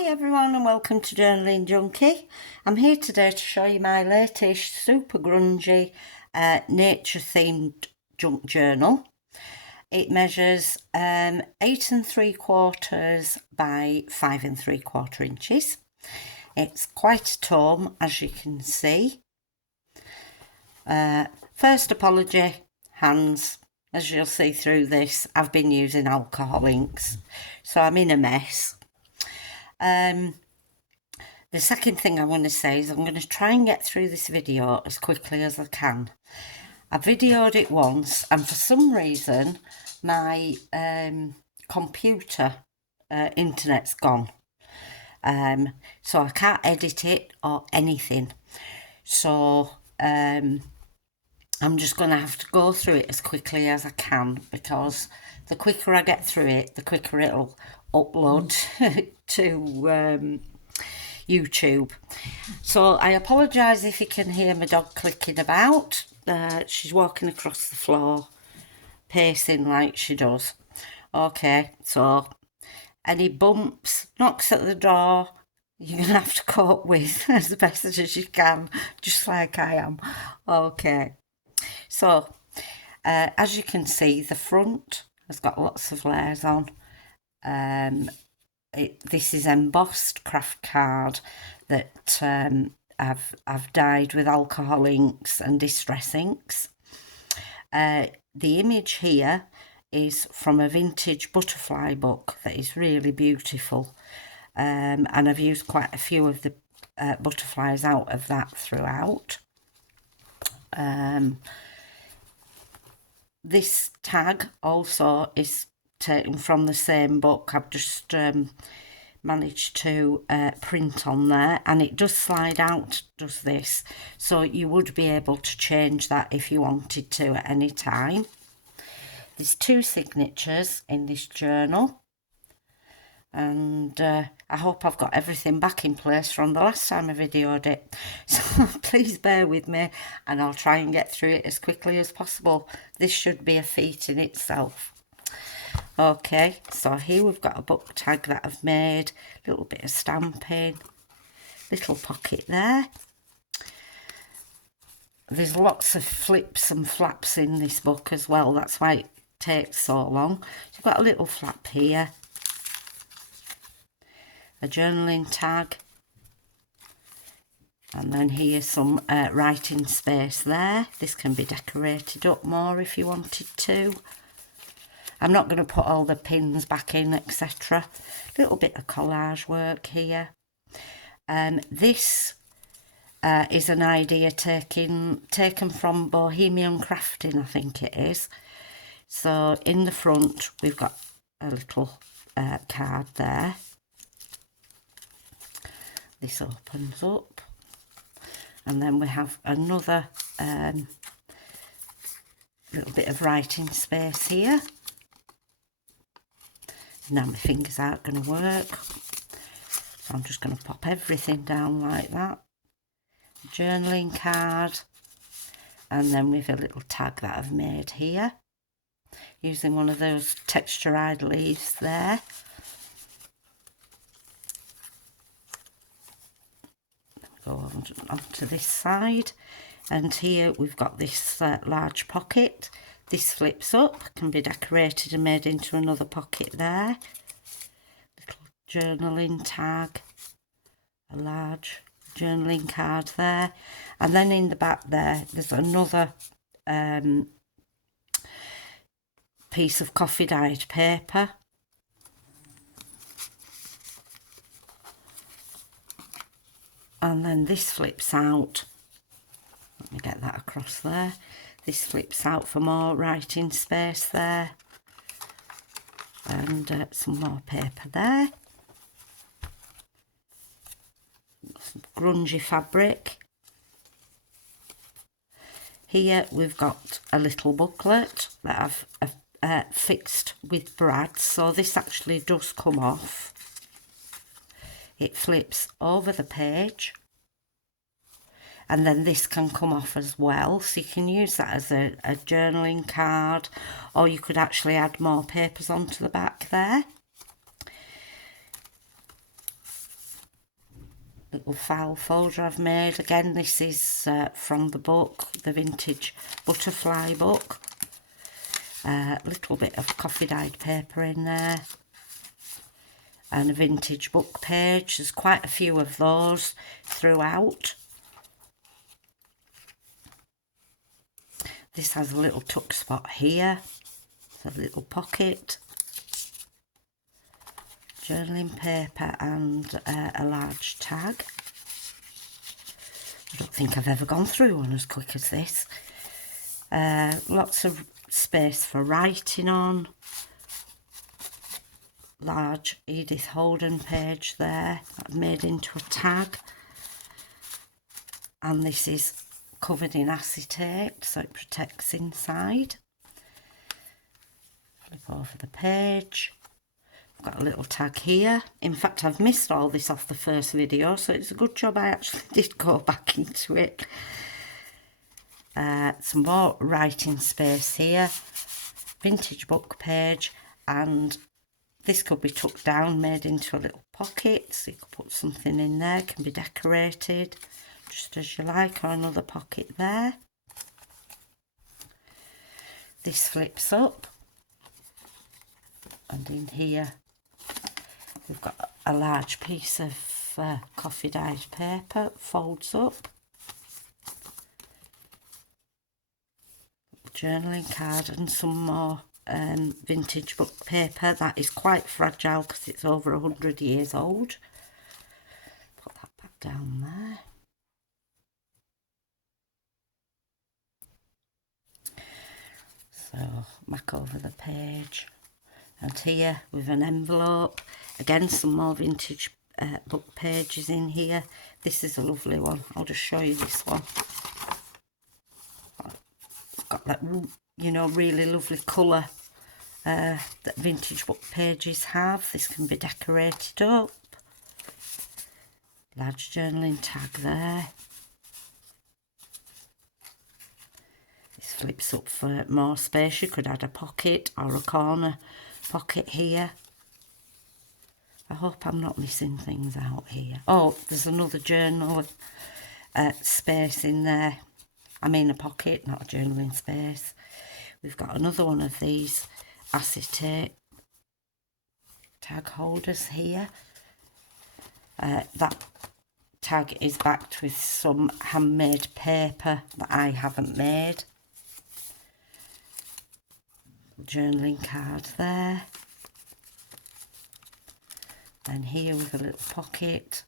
Hi everyone and welcome to Journaling Junkie. I'm here today to show you my latest super grungy nature themed junk journal. It measures 8 3/4 by 5 3/4 inches. It's quite a tome, as you can see. First apology, hands. As you'll see through this, I've been using alcohol inks, so I'm in a mess. The second thing I want to say is I'm going to try and get through this video as quickly as I can. I videoed it once and for some reason my computer internet's gone. So I can't edit it or anything. So I'm just going to have to go through it as quickly as I can, because the quicker I get through it, the quicker it'll upload to YouTube. So I apologise if you can hear my dog clicking about. She's walking across the floor, pacing like she does. Okay, so any bumps, knocks at the door, you're going to have to cope with as best as you can, just like I am. Okay, so as you can see, the front has got lots of layers on. This is embossed craft card that I've dyed with alcohol inks and distress inks. The image here is from a vintage butterfly book that is really beautiful, and I've used quite a few of the butterflies out of that throughout. This tag also is taken from the same book. I've just managed to print on there, and it does slide out, does this, so you would be able to change that if you wanted to at any time. There's 2 signatures in this journal, and I hope I've got everything back in place from the last time I videoed it, so please bear with me and I'll try and get through it as quickly as possible. This should be a feat in itself. Okay, so here we've got a book tag that I've made, a little bit of stamping, little pocket there. There's lots of flips and flaps in this book as well, that's why it takes so long. So you've got a little flap here, a journaling tag, and then here's some writing space there. This can be decorated up more if you wanted to. I'm not going to put all the pins back in, etc. A little bit of collage work here. This is an idea taken from Bohemian Crafting, I think it is. So in the front we've got a little card there. This opens up, and then we have another little bit of writing space here. Now my fingers aren't going to work, so I'm just going to pop everything down like that. Journaling card, and then with a little tag that I've made here using one of those texturized leaves there. Go on to this side, and here we've got this large pocket. This flips up, can be decorated and made into another pocket there. Little journaling tag, a large journaling card there, and then in the back there's another piece of coffee dyed paper. And then this flips out. Let me get that across there. This flips out for more writing space there, and some more paper there. Some grungy fabric. Here we've got a little booklet that I've fixed with brads, so this actually does come off. It flips over the page, and then this can come off as well, so you can use that as a journaling card, or you could actually add more papers onto the back there. little file folder I've made. Again, this is from the book, the Vintage Butterfly book. A little bit of coffee dyed paper in there. And a vintage book page. There's quite a few of those throughout. This has a little tuck spot here. It's a little pocket. Journaling paper and a large tag. I don't think I've ever gone through one as quick as this. Lots of space for writing on. Large Edith Holden page there that I've made into a tag. And this is covered in acetate so it protects inside. Flip over the page. I've got a little tag here. In fact, I've missed all this off the first video, so it's a good job I actually did go back into it. Some more writing space here. Vintage book page, and this could be tucked down, made into a little pocket, so you could put something in there. It can be decorated just as you like, or another pocket there. This flips up, and in here we've got a large piece of coffee dyed paper, folds up. Journaling card and some more vintage book paper. That is quite fragile because it's over 100 years old. Put that back down there. So back over the page, and here with an envelope. Again, some more vintage book pages in here. This is a lovely one. I'll just show you this one. It's got that, you know, really lovely colour that vintage book pages have. This can be decorated up. Large journaling tag there. This flips up for more space. You could add a pocket or a corner pocket here. I hope I'm not missing things out here. Oh, there's another journal space in there. I mean a pocket, not a journaling space. We've got another one of these acetate tag holders here. That tag is backed with some handmade paper that I haven't made. Journaling card there. And here with a little pocket.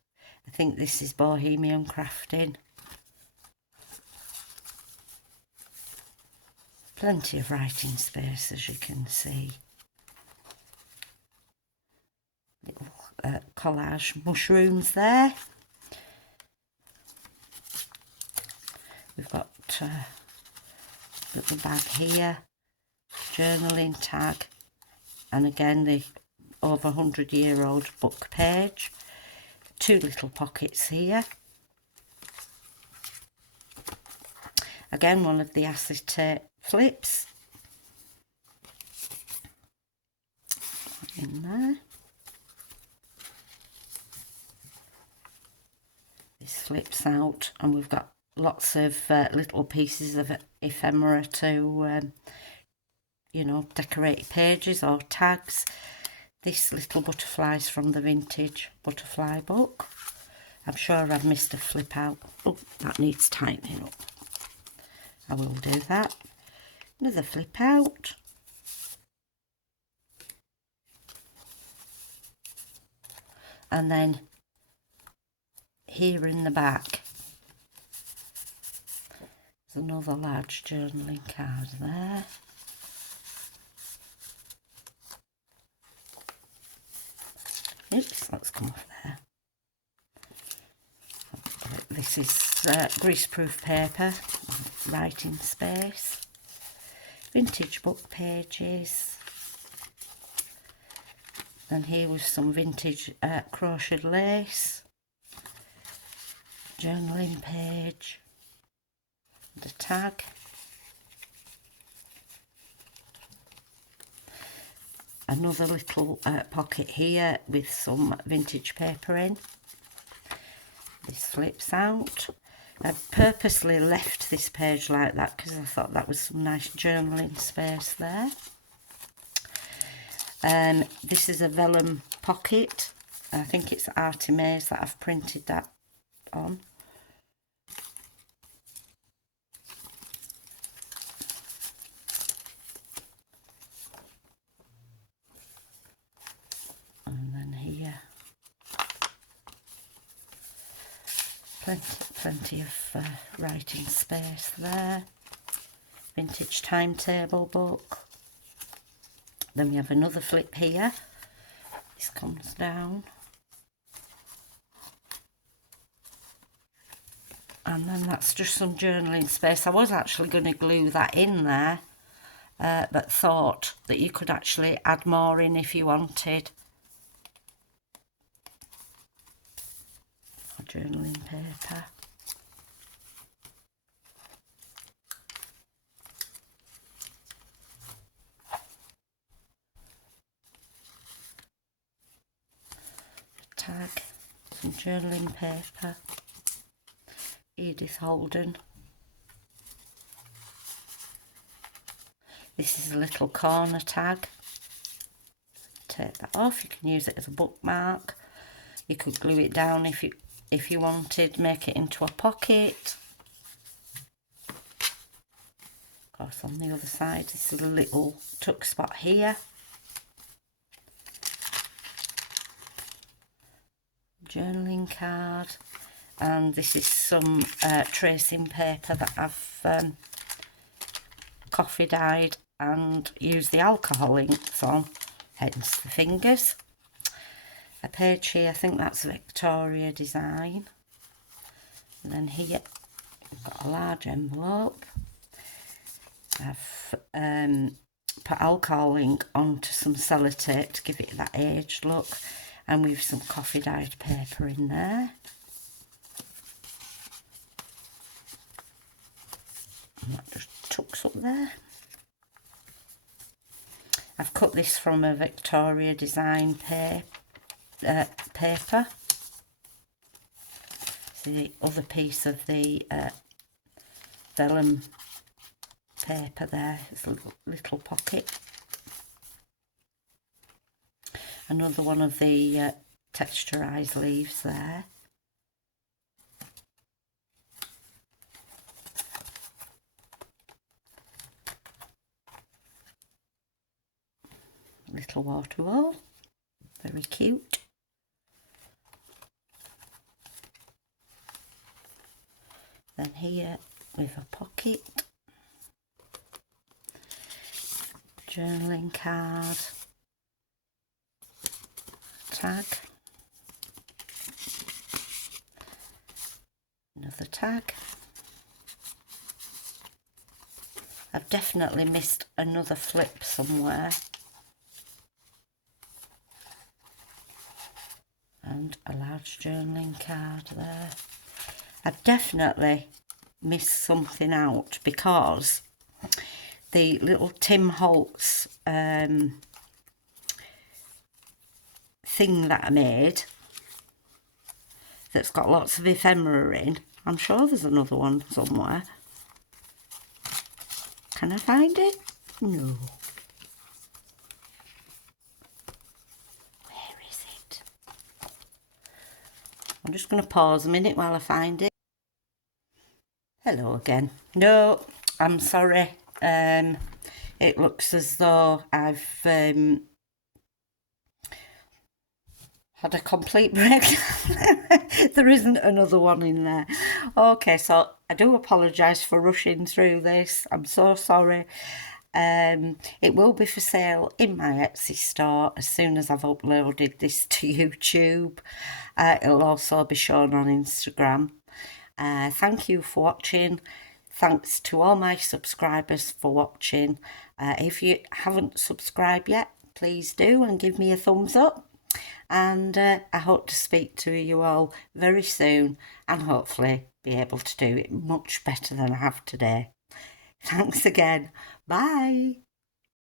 I think this is Bohemian Crafting. Plenty of writing space, as you can see. Little collage mushrooms there. We've got a little bag here. Journaling tag, and again the over 100-year-old book page. Two little pockets here. Again, one of the acetate flips in there. This flips out, and we've got lots of little pieces of ephemera to you know, decorate pages or tags. This little butterfly's from the Vintage Butterfly book. I'm sure I've missed a flip out. Oh, that needs tightening up. I will do that. Another flip out. And then here in the back, there's another large journaling card there. Oops, that's come off there. This is greaseproof paper, writing space, vintage book pages, and here was some vintage crocheted lace, journaling page, and a tag. Another little pocket here with some vintage paper in. this flips out. I purposely left this page like that because I thought that was some nice journaling space there. This is a vellum pocket. I think it's Handmade that I've printed that on. And then here, plenty of writing space there. Vintage timetable book. Then we have another flip here. This comes down. And then that's just some journaling space. I was actually going to glue that in there, but thought that you could actually add more in if you wanted. Journaling paper. Tag, some journaling paper. Edith Holden. This is a little corner tag. Take that off. You can use it as a bookmark. You could glue it down if you wanted, make it into a pocket. Of course, on the other side, this is a little tuck spot here. Journaling card. And this is some tracing paper that I've coffee dyed and used the alcohol inks on, hence the fingers. A page here, I think that's Victoria design. And then here we've got a large envelope. I've put alcohol ink onto some sellotape to give it that aged look, and with some coffee dyed paper in there. And that just tucks up there. I've cut this from a Victoria design paper. See the other piece of the vellum paper there. It's a little pocket. Another one of the texturized leaves there. Little water ball, very cute. Then here with a pocket, journaling card, tag, another tag. I've definitely missed another flip somewhere. And a large journaling card there. I've definitely missed something out because the little Tim Holtz thing that I made that's got lots of ephemera in, I'm sure there's another one somewhere. Can I find it? No. I'm just going to pause a minute while I find it. Hello again. No, I'm sorry. It looks as though I've had a complete breakdown. There isn't another one in there. Okay, so I do apologise for rushing through this. I'm so sorry. It will be for sale in my Etsy store as soon as I've uploaded this to YouTube. It'll also be shown on Instagram. Thank you for watching. Thanks to all my subscribers for watching. If you haven't subscribed yet, please do and give me a thumbs up. And I hope to speak to you all very soon and hopefully be able to do it much better than I have today. Thanks again. Bye.